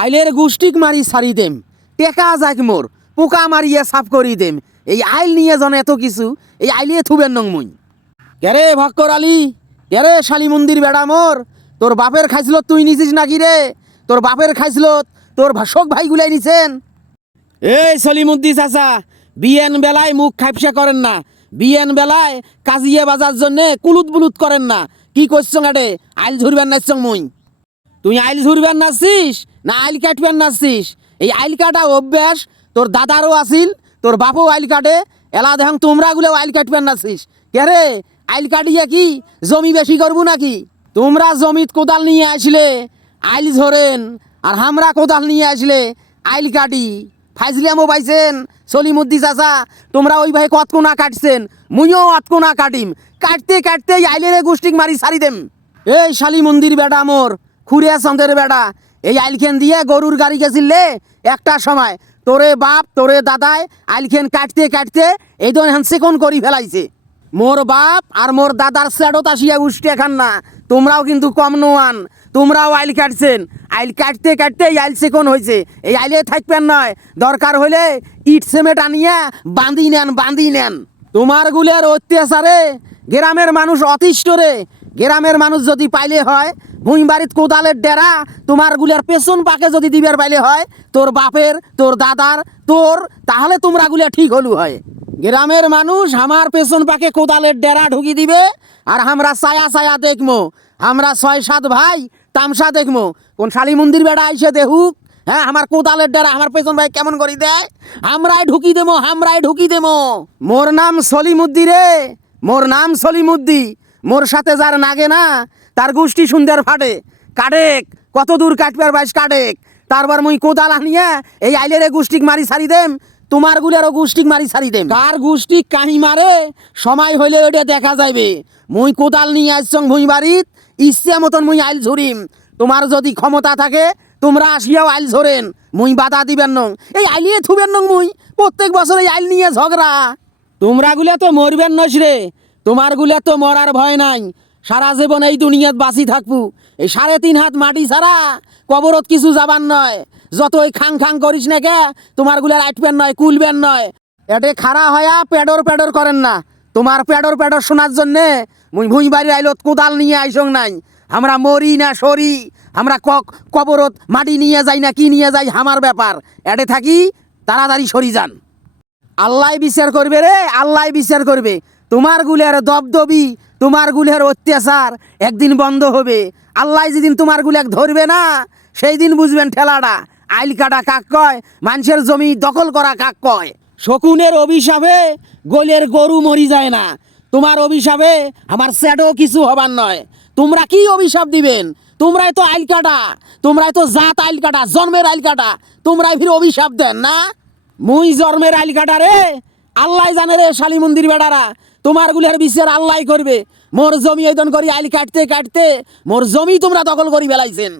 আইলের গুষ্টিক মারি সারি দেম, টেকা যাক মোর, পোকা মারিয়ে সাফ করি দেম। এই আইল নিয়ে জন এত কিছু, এই আইলিয়ে থুবেন নং মুই। কেরে ভক্কর আলী কেরে শালি মন্দির বেড়া মোর, তোর বাপের খাইছিল তুই নিছিস নাকি রে? তোর বাপের খাইছিল তোর ভাষক ভাইগুলাই নিছেন। এই সলিমুদ্দি চাচা বিয়েন বেলায় মুখ খাইপসা করেন না বিয়েন বেলায় কাজিয়ে বাজার জন্যে কুলুত বুলুত করেন না। কি করছ গাটে আইল ঝুরবেন নাচছ মুই। তুই আইল ঝুরবেন নাচছিস না আইল কাটবেন নাচছিস এই আইল কাটা অভ্যাস, তোর দাদারও আছিল তোর বাপও আইল কাটে। এলা দেখাং তোমরা গুলো আইল কাটবেন নাচছিস কে রে? আইল কাটিয়ে কি? জমি বেশি করব নাকি? তোমরা জমিত কোদাল নিয়ে আসলে, আইল ঝরেন, আর হামরা কোদাল নিয়ে আসলে, আইল কাটি। ফাইজলিয়ামও পাইছেন, সলিমুদ্দি চাচা, তোমরা ওই ভাই কতকোনা কাটছেন, মুইও অতকোনা কাটিম। কাটতে কাটতে আইলের গোষ্ঠীক মারি সারি দেম। এই শালি মন্দির বেটা মোর খুরিয়া চন্দের বেটা এই আইলখেন দিয়ে গরুর গাড়ি গেছিলে একটা সময়। তোরে বাপ, তোরে দাদায় আইলখেন কাটতে কাটতে এই তো হ্যান্সে কোন করি ফেলাইছে। মোর বাপ আর মোর দাদার স্যাডত আসিয়া উষ্টে খান না। তোমরাও কিন্তু কম নোয়ান। তোমরাও আইল কাটছেন। আইল কাটতে কাটতে এই আইল সেকন হয়েছে এই আইলে থাকবেন নয়। দরকার হলে ইট সিমেন্ট আনিয়া বাঁধি নেন বাঁধি নেন। তোমার গুলের অত্যাচারে গ্রামের মানুষ অতিষ্ঠ রে। গ্রামের মানুষ যদি পাইলে হয় ভুঁই কোদালের ডেরা, তোমার গুলের পেছন পাকে যদি দিবের পাইলে হয়, তোর বাপের, তোর দাদার, তোর, তাহলে তোমরা গুলিয়া ঠিক হলু হয়। গ্রামের মানুষ আমার পেছন পাকে কোদালের ডেরা ঢুকি দিবে, আর আমরা ছায়া ছায়া দেখমো। আমরা ছয় সাত ভাই তামসা দেখমো। কোন শালী মন্দির বেড়া আইসে দেখুক হ্যাঁ আমার কোদালের ডেরা আমার পেছন ভাই কেমন করি দেয়? আমরাই ঢুকি দেবো আমরাই ঢুকি দেবো মোর নাম সলিমুদ্দি রে, মোর নাম সলিমুদ্দি। মোর সাথে যার নাগে না তার গোষ্ঠী সুন্দর ফাটে। কাটেক, কত দূর কাটবার বাইশ কাটেক। তারপর মুই কোদাল আনিয়া এই আইলের গোষ্ঠীক মারি সারি দেম, তোমার গুলেরও গোষ্ঠীক মারি সারি দেম। কার গোষ্ঠী কাহি মারে, সময় হইলে ওটা দেখা যাইবে। মুই কোদাল নিয়ে আসছং ভুঁই বাড়িত, ইচ্ছে মতন মুই আইল ঝুরিম তোমার যদি ক্ষমতা থাকে, তোমরা আসিয়াও আইল ঝরেন মুই বাধা দিবেন নং। এই আইলিয়ে থুবেন নং মুই। প্রত্যেক বছর এই আইল নিয়ে ঝগড়া। তোমরা গুলা তো মরবেন নস রে। তোমারগুলা তো মরার ভয় নাই। সারা জীবন এই দুনিয়াত বাঁচি থাকব। এই সাড়ে তিন হাত মাটি ছাড়া কবরত কিছু যাবার নয়। যতই খাং খাং করিস না কে, তোমারগুলা আটবেন নয়, কুলবেন নয়। এটে খাড়া হয়া পেডর পেডর করেন না। তোমার পেডর পেডর শোনার জন্যে মুই ভুঁই বাড়ি আইলত, কোদাল নিয়ে আইসং নাই। আমরা মরি না সরি, আমরা কক কবরত মাটি নিয়ে যাই না কি নিয়ে যাই আমার ব্যাপার। এটে থাকি, তাড়াতাড়ি সরি যান। আল্লাহ বিচার করবে রে, আল্লাহ বিচার করবে। তোমার গুলের দবদবি তোমার গুলের অত্যাচার একদিন বন্ধ হবে। আল্লাহ যেদিন তোমার গুলেক ধরবে না সেই দিন বুঝবেন ঠেলাটা আইল কাটা কাক কয়, মানুষের জমি দখল করা কাক কয়। শকুনের অভিশাপে গোলের গরু মরি যায় না। তোমার অভিশাপে আমার স্যাডও কিছু হবার নয়। তোমরা কি অভিশাপ দিবেন? তোমরাই তো আইল কাটা, তোমরাই তো জাত আইল কাটা, জন্মের আইল কাটা। তোমরাই ফির অভিশাপ দেন না? মুই জন্মের আইল কাটা রে। আল্লাহ জানে রে শালী মন্দির বেড়ারা। তোমার গুলের বিশ্বের আল্লাহ করবে। মোর জমি ওদন করি, আইল কাটতে কাটতে, মোর জমি তোমরা দখল করি বেলাইছেন